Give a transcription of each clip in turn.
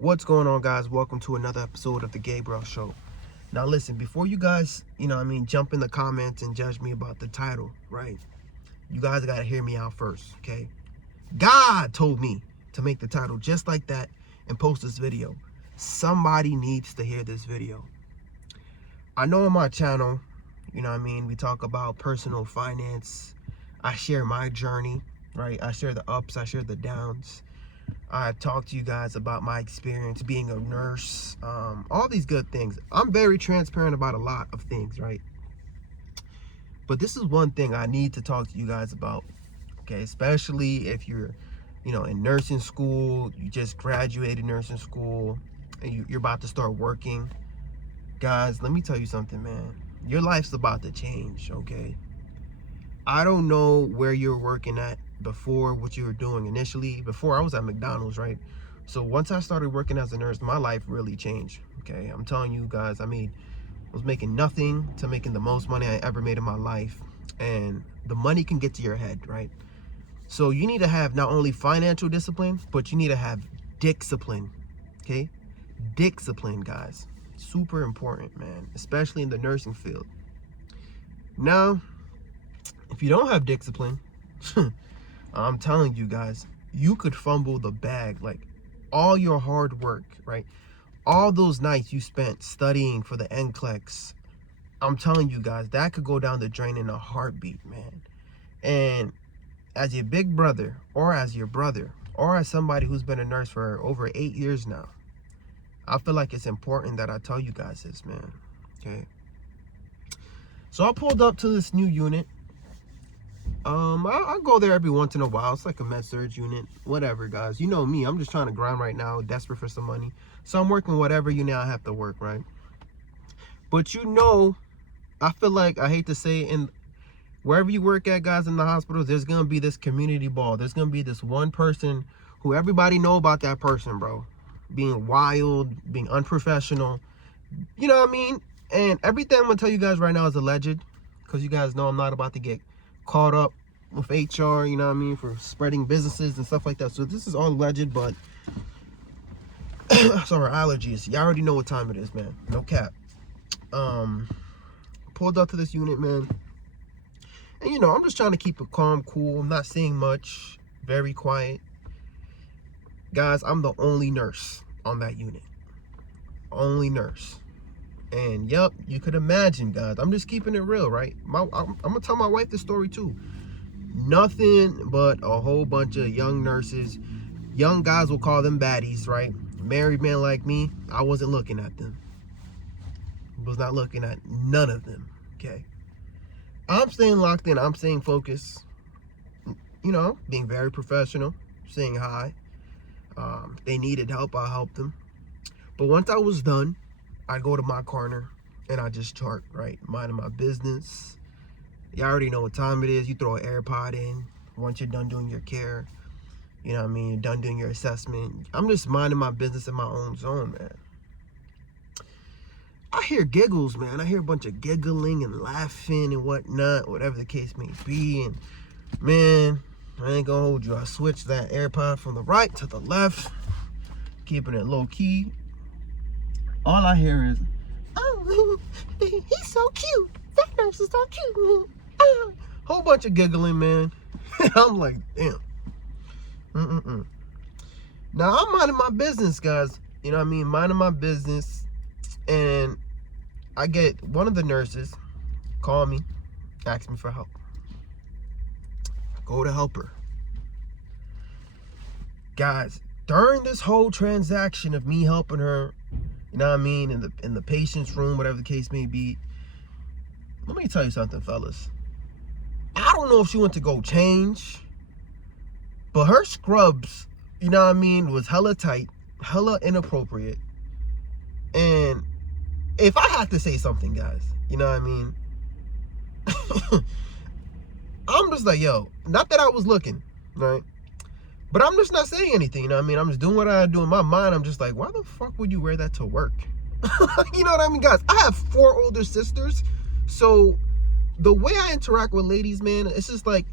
What's going on, guys? Welcome to another episode of the Gabriel Show. Now listen, before you guys, jump in the comments and judge me about the title, right? You guys got to hear me out first, okay? God told me to make the title just like that and post this video. Somebody needs to hear this video. I know on my channel, we talk about personal finance. I share my journey, right? I share the ups, I share the downs. I talked to you guys about my experience being a nurse, all these good things. I'm very transparent about a lot of things, right? But this is one thing I need to talk to you guys about, okay? Especially if you're, in nursing school, you just graduated nursing school, and you're about to start working. Guys, let me tell you something, man. Your life's about to change, okay? I don't know where you're working at before, what you were doing initially. Before, I was at McDonald's, right? So once I started working as a nurse, my life really changed, okay? I'm telling you guys, I was making nothing to making the most money I ever made in my life. And the money can get to your head, right? So you need to have not only financial discipline, but you need to have discipline, okay? Discipline, guys. Super important, man, especially in the nursing field. Now, if you don't have discipline, I'm telling you guys, you could fumble the bag. Like, all your hard work, right? All those nights you spent studying for the NCLEX, I'm telling you guys, that could go down the drain in a heartbeat, man. And as your big brother, or as your brother, or as somebody who's been a nurse for over 8 years now, I feel like it's important that I tell you guys this, man, okay? So I pulled up to this new unit. I go there every once in a while. It's like a med-surg unit, whatever, guys. You know me, I'm just trying to grind right now, desperate for some money. So I'm working whatever unit I have to work, right? But I feel like, I hate to say it, wherever you work at, guys, in the hospitals, there's gonna be this community ball. There's gonna be this one person who everybody know about that person, bro. Being wild, being unprofessional. You know what I mean? And everything I'm gonna tell you guys right now is alleged, because you guys know I'm not about to get caught up with HR, for spreading businesses and stuff like that. So this is all alleged, but sorry, allergies. You already know what time it is, man. No cap. Pulled up to this unit, man. And I'm just trying to keep it calm, cool. I'm not saying much. Very quiet. Guys, I'm the only nurse on that unit. Only nurse. And yep, you could imagine, guys. I'm just keeping it real, right? I'm gonna tell my wife this story too. Nothing but a whole bunch of young nurses. Young guys will call them baddies, right? Married men like me, I wasn't looking at them. Was not looking at none of them, okay? I'm staying locked in. I'm staying focused. Being very professional, saying hi. If they needed help, I helped them. But once I was done, I go to my corner and I just chart, right? Minding my business. You already know what time it is. You throw an AirPod in once you're done doing your care. You're done doing your assessment. I'm just minding my business in my own zone, man. I hear giggles, man. I hear a bunch of giggling and laughing and whatnot, whatever the case may be. And man, I ain't gonna hold you. I switched that AirPod from the right to the left, keeping it low key. All I hear is, "Oh, he's so cute. That nurse is so cute." Oh. Whole bunch of giggling, man. I'm like, damn. Now, I'm minding my business, guys. Minding my business. And I get one of the nurses call me, ask me for help. Go to help her. Guys, during this whole transaction of me helping her, in the patient's room, whatever the case may be, let me tell you something, fellas. I don't know if she went to go change, but her scrubs, was hella tight, hella inappropriate. And if I had to say something, guys, I'm just like, yo, not that I was looking, right? But I'm just not saying anything, I'm just doing what I do in my mind. I'm just like, why the fuck would you wear that to work? You know what I mean, guys? I have 4 older sisters, so the way I interact with ladies, man, it's just like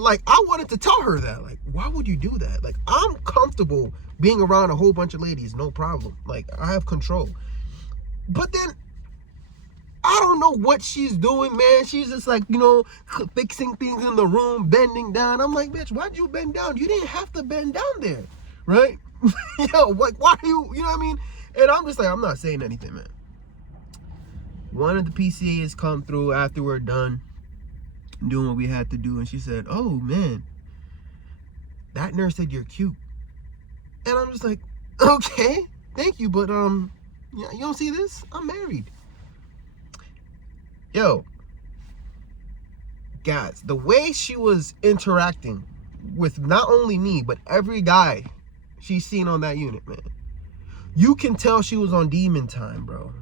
like, I wanted to tell her that. Like, why would you do that? Like, I'm comfortable being around a whole bunch of ladies, no problem. Like, I have control. But then, I don't know what she's doing, man. She's just like, you know, fixing things in the room, bending down. I'm like, bitch, why'd you bend down? You didn't have to bend down there, right? Yo, like, why do you know what I mean? And I'm just like, I'm not saying anything, man. One of the PCAs come through after we're done doing what we had to do, and she said, oh, man, that nurse said you're cute. And I'm just like, okay, thank you, but, yeah, you don't see this? I'm married. Yo, guys, the way she was interacting with not only me, but every guy she's seen on that unit, man, you can tell she was on demon time, bro.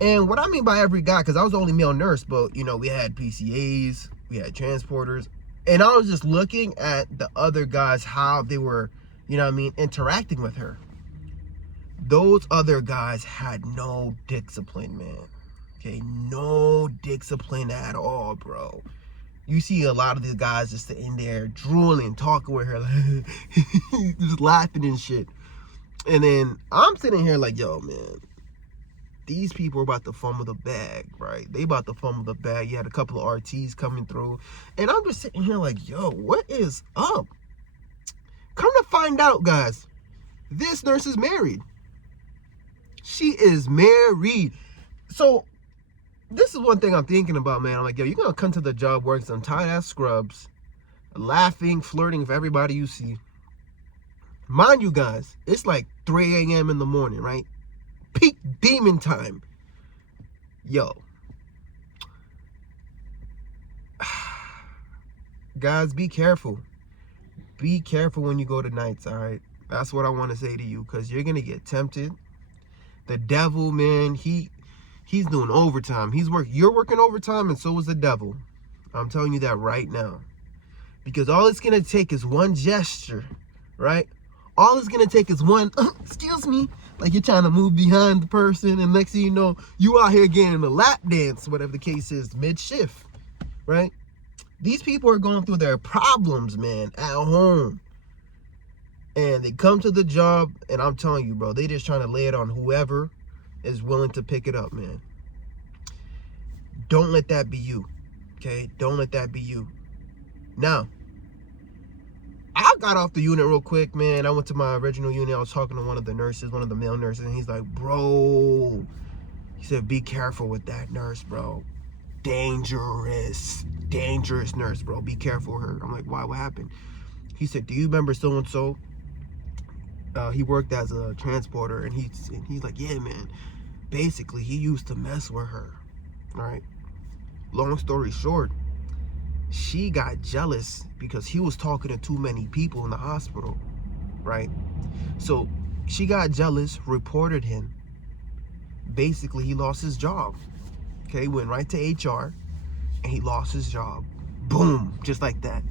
And what I mean by every guy, because I was the only male nurse, but, you know, we had PCAs, we had transporters, and I was just looking at the other guys, how they were, you know what I mean, interacting with her. Those other guys had no discipline, man. Okay, no discipline at all, bro. You see a lot of these guys just sitting there drooling, talking with her, like, just laughing and shit. And then I'm sitting here like, yo, man, these people are about to fumble the bag, right? They about to fumble the bag. You had a couple of RTs coming through. And I'm just sitting here like, yo, what is up? Come to find out, guys, this nurse is married. She is married. So this is one thing I'm thinking about, man. I'm like, yo, you're going to come to the job wearing some tight-ass scrubs, laughing, flirting with everybody you see. Mind you, guys, it's like 3 a.m. in the morning, right? Peak demon time. Yo. Guys, be careful. Be careful when you go to nights, all right? That's what I want to say to you, because you're going to get tempted. The devil, man, he's doing overtime. You're working overtime, and so is the devil. I'm telling you that right now. Because all it's going to take is one gesture, right? All it's going to take is one, excuse me, like you're trying to move behind the person, and next thing you know, you out here getting a lap dance, whatever the case is, mid-shift, right? These people are going through their problems, man, at home. And they come to the job, and I'm telling you, bro, they just trying to lay it on whoever is willing to pick it up, man. Don't let that be you, okay? Don't let that be you. Now, I got off the unit real quick, man. I went to my original unit. I was talking to one of the nurses, one of the male nurses, and he's like, bro, he said, be careful with that nurse, bro. Dangerous nurse, bro. Be careful with her. I'm like, why? What happened? He said, do you remember so-and-so? He worked as a transporter, and he's like, yeah, man. Basically, he used to mess with her, all right? Long story short, she got jealous because he was talking to too many people in the hospital, right? So she got jealous, reported him. Basically, he lost his job. Okay, went right to HR, and he lost his job. Boom, just like that.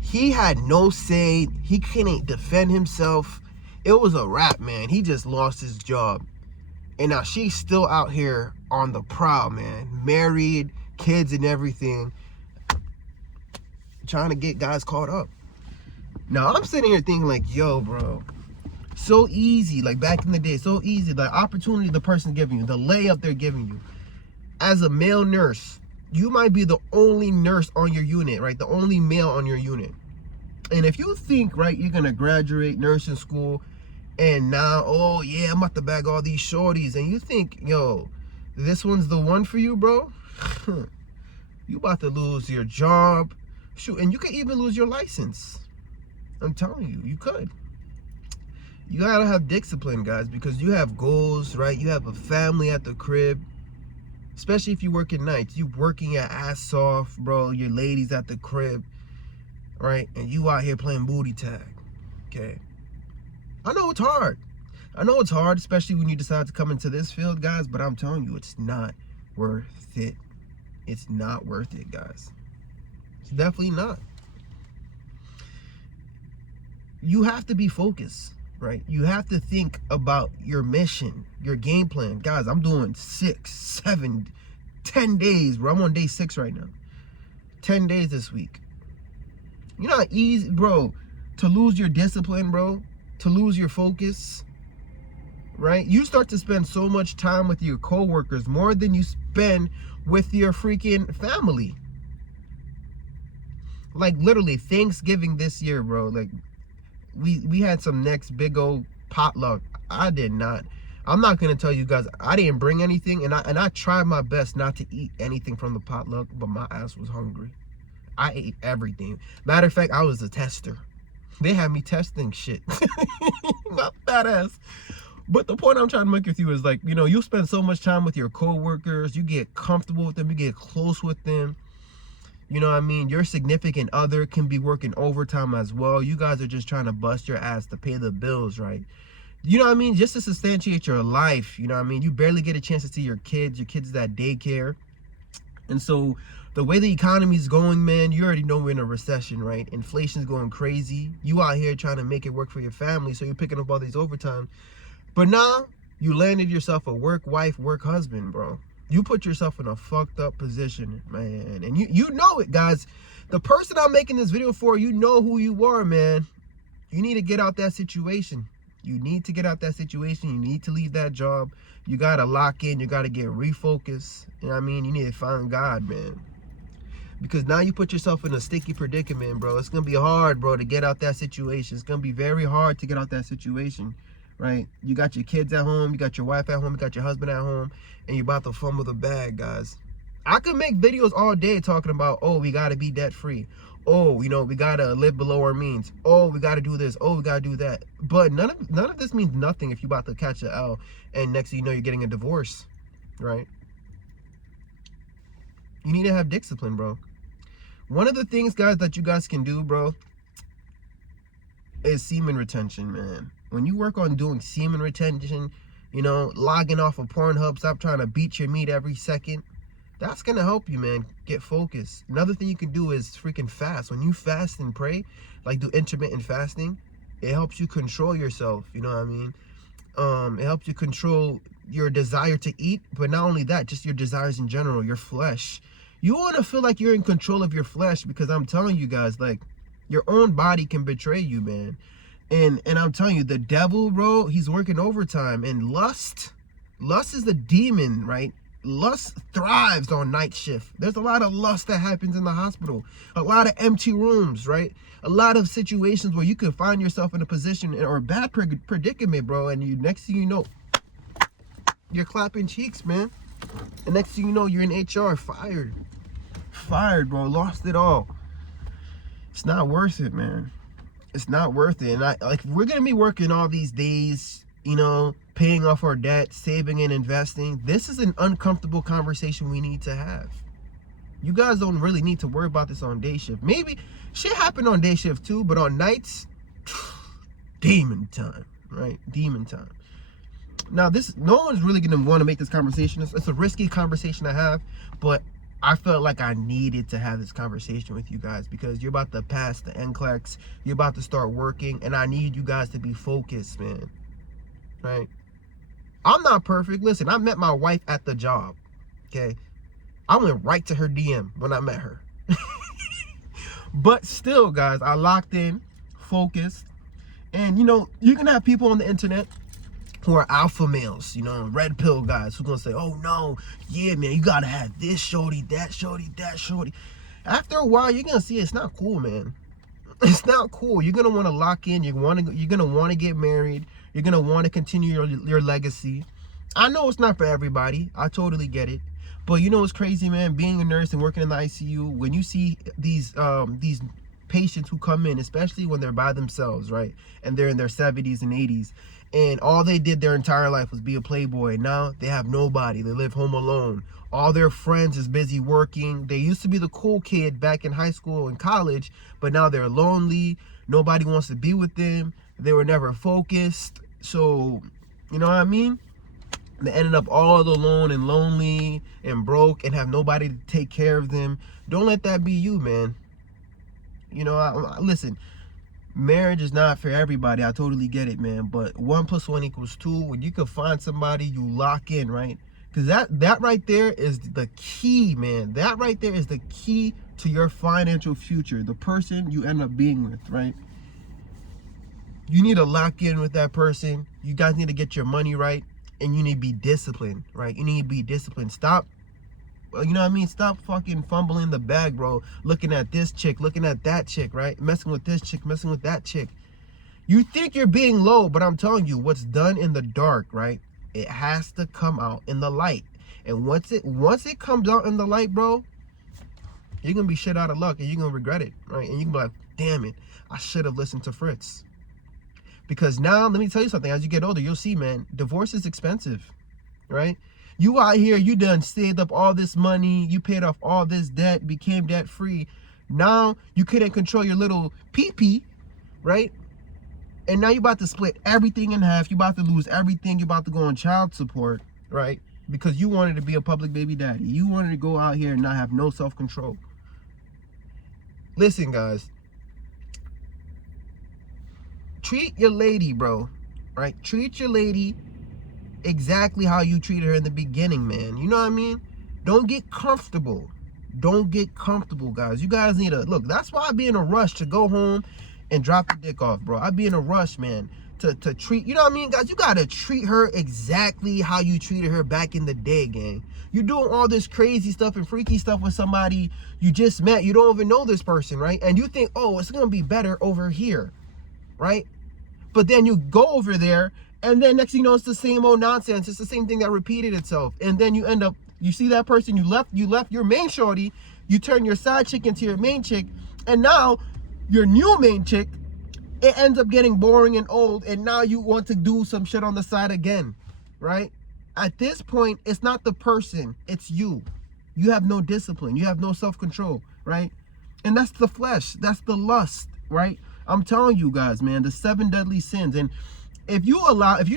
He had no say. He couldn't defend himself. It was a wrap, man. He just lost his job. And now she's still out here on the prowl, man. Married, kids and everything. Trying to get guys caught up. Now, I'm sitting here thinking like, yo, bro. So easy. Like back in the day, so easy. The opportunity the person's giving you. The layup they're giving you. As a male nurse, you might be the only nurse on your unit, right? The only male on your unit. And if you think, right, you're going to graduate nursing school and now, oh, yeah, I'm about to bag all these shorties. And you think, yo, this one's the one for you, bro? You about to lose your job. Shoot, and you could even lose your license. I'm telling you, you could. You got to have discipline, guys, because you have goals, right? You have a family at the crib. Especially if you work at nights. You working your ass off, bro. Your ladies at the crib, right? And you out here playing booty tag, okay? I know it's hard. I know it's hard, especially when you decide to come into this field, guys. But I'm telling you, it's not worth it. It's not worth it, guys. It's definitely not. You have to be focused, right? You have to think about your mission, your game plan. Guys, I'm doing 6, 7, 10 days, bro. I'm on day 6 right now. 10 days this week. You know how easy, bro, to lose your discipline, bro, to lose your focus, right? You start to spend so much time with your coworkers, more than you spend with your freaking family. Like literally Thanksgiving this year, bro, like we had some next big old potluck. I did not. I'm not gonna tell you guys I didn't bring anything, and I tried my best not to eat anything from the potluck, but my ass was hungry. I ate everything. Matter of fact, I was a tester. They had me testing shit. My fat ass. But the point I'm trying to make with you is, like, you know, you spend so much time with your coworkers, you get comfortable with them, you get close with them. You know what I mean? Your significant other can be working overtime as well. You guys are just trying to bust your ass to pay the bills, right? You know what I mean? Just to substantiate your life, you know what I mean? You barely get a chance to see your kids is at daycare. And so the way the economy is going, man, you already know we're in a recession, right? Inflation's going crazy. You out here trying to make it work for your family, so you're picking up all these overtime. But now you landed yourself a work wife, work husband, bro. You put yourself in a fucked up position, man. And you know it, guys. The person I'm making this video for, you know who you are, man. You need to get out that situation. You need to get out that situation. You need to leave that job. You got to lock in. You got to get refocused. You know what I mean? You need to find God, man. Because now you put yourself in a sticky predicament, bro. It's going to be hard, bro, to get out that situation. It's going to be very hard to get out that situation, right? You got your kids at home. You got your wife at home. You got your husband at home. And you're about to fumble the bag, guys. I could make videos all day talking about, oh, we got to be debt free. Oh, you know, we got to live below our means. Oh, we got to do this. Oh, we got to do that. But none of this means nothing if you're about to catch an L and next thing you know, you're getting a divorce, right? You need to have discipline, bro. One of the things, guys, that you guys can do, bro, is semen retention, man. When you work on doing semen retention, you know, logging off of Pornhub, stop trying to beat your meat every second. That's going to help you, man, get focused. Another thing you can do is freaking fast. When you fast and pray, like do intermittent fasting, it helps you control yourself, you know what I mean? It helps you control your desire to eat, but not only that, just your desires in general, your flesh. You want to feel like you're in control of your flesh, because I'm telling you guys, like, your own body can betray you, man. And I'm telling you, the devil, bro, he's working overtime. And lust is the demon, right? Lust thrives on night shift. There's a lot of lust that happens in the hospital. A lot of empty rooms, right? A lot of situations where you could find yourself in a position or a bad predicament, bro. And you, next thing you know, you're clapping cheeks, man. And next thing you know, you're in HR, fired. Fired, bro. Lost it all. It's not worth it, man. It's not worth it. And we're gonna be working all these days, you know, paying off our debt, saving and investing. This is an uncomfortable conversation we need to have. You guys don't really need to worry about this on day shift. Maybe shit happened on day shift too, but on nights, demon time, right? Demon time. Now, no one's really gonna want to make this conversation. It's a risky conversation to have, but I felt like I needed to have this conversation with you guys, because you're about to pass the NCLEX, you're about to start working, and I need you guys to be focused, man. Right? I'm not perfect. Listen, I met my wife at the job. Okay? I went right to her DM when I met her. But still, guys, I locked in, focused, and you know, you can have people on the internet who are alpha males, you know, red pill guys who's gonna say, oh no, yeah, man, you gotta have this shorty, that shorty, that shorty. After a while, you're gonna see it's not cool, man. It's not cool. You're gonna want to lock in. You're gonna want to get married. You're gonna want to continue your legacy. I know it's not for everybody. I totally get it. But you know what's crazy, man? Being a nurse and working in the ICU, when you see these patients who come in, especially when they're by themselves, right, and they're in their 70s and 80s, and all they did their entire life was be a playboy. Now they have nobody. They live home alone. All their friends is busy working. They used to be the cool kid back in high school and college, but now they're lonely. Nobody wants to be with them. They were never focused. So, you know what I mean? They ended up all alone and lonely and broke and have nobody to take care of them. Don't let that be you, man. You know, listen, marriage is not for everybody. I totally get it, man. But 1 + 1 = 2. When you can find somebody, you lock in, right? Because that right there is the key, man. That right there is the key to your financial future, the person you end up being with, right? You need to lock in with that person. You guys need to get your money right, and you need to be disciplined, right? You need to be disciplined. Stop, you know what I mean? Stop fucking fumbling the bag, bro. Looking at this chick, looking at that chick, right? Messing with this chick, messing with that chick. You think you're being low, but I'm telling you, what's done in the dark, right? It has to come out in the light. And once it comes out in the light, bro, you're gonna be shit out of luck, and you're gonna regret it, right? And you can be like, damn it, I should have listened to Fritz. Because now, let me tell you something, as you get older, you'll see, man, divorce is expensive, right? You out here, you done saved up all this money, you paid off all this debt, became debt free. Now you couldn't control your little pee-pee, right? And now you're about to split everything in half. You're about to lose everything. You're about to go on child support, right? Because you wanted to be a public baby daddy. You wanted to go out here and not have no self-control. Listen, guys. Treat your lady, bro, right? Treat your lady exactly how you treated her in the beginning, man. You know what I mean? Don't get comfortable. Don't get comfortable, guys. You guys need to, look, that's why I be in a rush to go home and drop the dick off, bro. I be in a rush, man, to treat, you know what I mean, guys? You gotta treat her exactly how you treated her back in the day, gang. You're doing all this crazy stuff and freaky stuff with somebody you just met. You don't even know this person, right? And you think, oh, it's gonna be better over here, right? But then you go over there, and then next thing you know, it's the same old nonsense. It's the same thing that repeated itself. And then you end up, you see that person, you left your main shorty, you turn your side chick into your main chick, and now your new main chick, it ends up getting boring and old, and now you want to do some shit on the side again, right? At this point, it's not the person, it's you. You have no discipline. You have no self-control, right? And that's the flesh. That's the lust, right? I'm telling you guys, man, the 7 deadly sins. And if you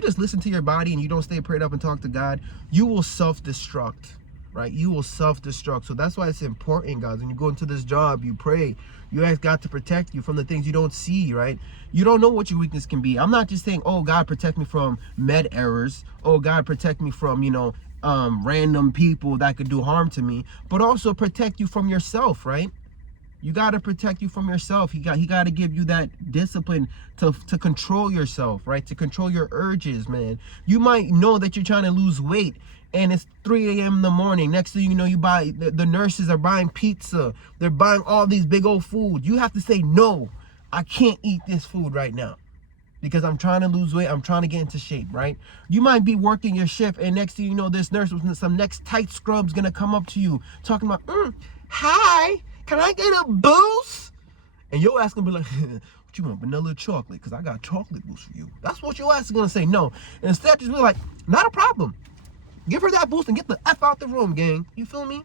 just listen to your body and you don't stay prayed up and talk to God, you will self-destruct, right? You will self-destruct. So that's why it's important, guys. When you go into this job, you pray. You ask God to protect you from the things you don't see, right? You don't know what your weakness can be. I'm not just saying, oh, God, protect me from med errors. Oh, God, protect me from, random people that could do harm to me. But also protect you from yourself, right? You got to protect you from yourself. He got to give you that discipline to control yourself, right? To control your urges, man. You might know that you're trying to lose weight, and it's 3 a.m. in the morning. Next thing you know, you buy, the nurses are buying pizza. They're buying all these big old food. You have to say, no, I can't eat this food right now because I'm trying to lose weight. I'm trying to get into shape, right? You might be working your shift, and next thing you know, this nurse with some next tight scrub's going to come up to you talking about, hi, can I get a boost? And your ass gonna be like, what you want, vanilla or chocolate? Because I got chocolate boost for you. That's what your ass is gonna say, no. Instead, just be like, not a problem. Give her that boost and get the F out the room, gang. You feel me?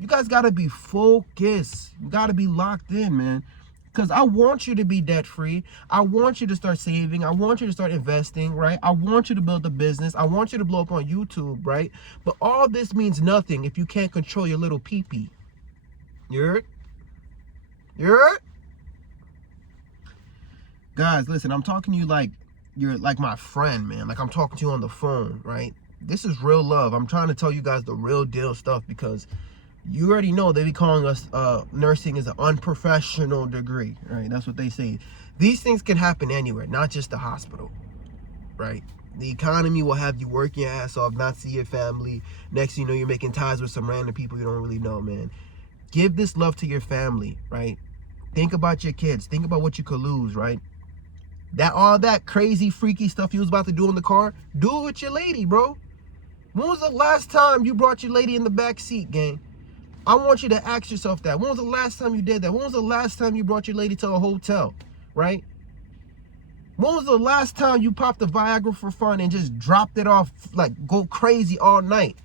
You guys gotta be focused. You gotta be locked in, man. Because I want you to be debt free. I want you to start saving. I want you to start investing, right? I want you to build a business. I want you to blow up on YouTube, right? But all this means nothing if you can't control your little pee-pee. You heard? You heard? Guys, listen, I'm talking to you like you're like my friend, man. Like I'm talking to you on the phone, right? This is real love. I'm trying to tell you guys the real deal stuff because you already know they be calling us nursing is an unprofessional degree, right? That's what they say. These things can happen anywhere, not just the hospital, right? The economy will have you work your ass off, not see your family. Next thing you know, you're making ties with some random people you don't really know, man. Give this love to your family, right? Think about your kids. Think about what you could lose, right? All that crazy, freaky stuff you was about to do in the car, do it with your lady, bro. When was the last time you brought your lady in the back seat, gang? I want you to ask yourself that. When was the last time you did that? When was the last time you brought your lady to a hotel, right? When was the last time you popped a Viagra for fun and just dropped it off, like go crazy all night?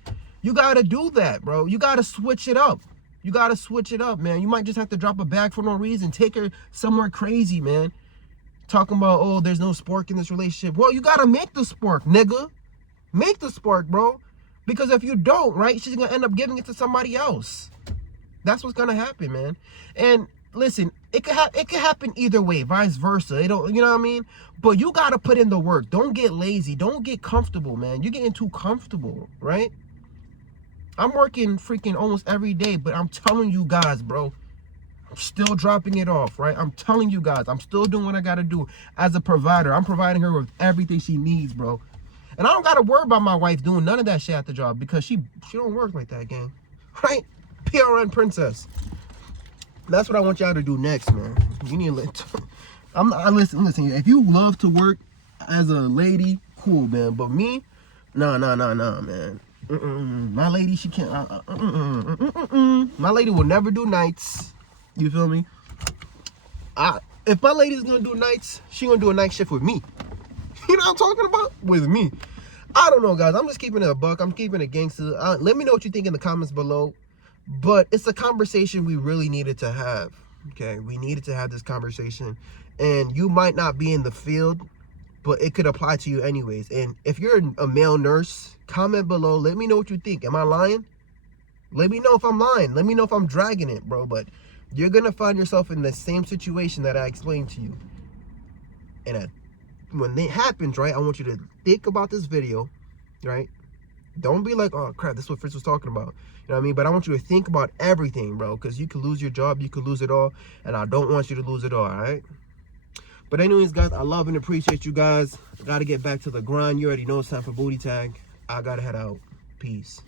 You got to do that, bro. You got to switch it up. You got to switch it up, man. You might just have to drop a bag for no reason. Take her somewhere crazy, man. Talking about, oh, there's no spark in this relationship. Well, you got to make the spark, nigga. Make the spark, bro. Because if you don't, right, she's going to end up giving it to somebody else. That's what's going to happen, man. And listen, it could happen either way, vice versa. You know what I mean? But you got to put in the work. Don't get lazy. Don't get comfortable, man. You're getting too comfortable, right? I'm working freaking almost every day, but I'm telling you guys, bro, Still dropping it off, right? I'm telling you guys, I'm still doing what I gotta do as a provider. I'm providing her with everything she needs, bro. And I don't gotta worry about my wife doing none of that shit at the job because she don't work like that, gang. Right? PRN princess. That's what I want y'all to do next, man. You need to listen. If you love to work as a lady, cool, man. But me, nah, man. My lady, she can't. My lady will never do nights. You feel me? If my lady's gonna do nights, she gonna do a night shift with me. You know what I'm talking about? With me. I don't know, guys. I'm just keeping it a buck. I'm keeping it gangster. Let me know what you think in the comments below. But it's a conversation we really needed to have. Okay, we needed to have this conversation. And you might not be in the field, but it could apply to you anyways. And if you're a male nurse, comment below. Let me know what you think. Am I lying? Let me know if I'm lying. Let me know if I'm dragging it, bro. But you're going to find yourself in the same situation that I explained to you. And when it happens, right, I want you to think about this video, right? Don't be like, oh, crap, this is what Fritz was talking about. You know what I mean? But I want you to think about everything, bro, because you could lose your job. You could lose it all. And I don't want you to lose it all, all right? But anyways, guys, I love and appreciate you guys. I got to get back to the grind. You already know it's time for booty tag. I got to head out. Peace.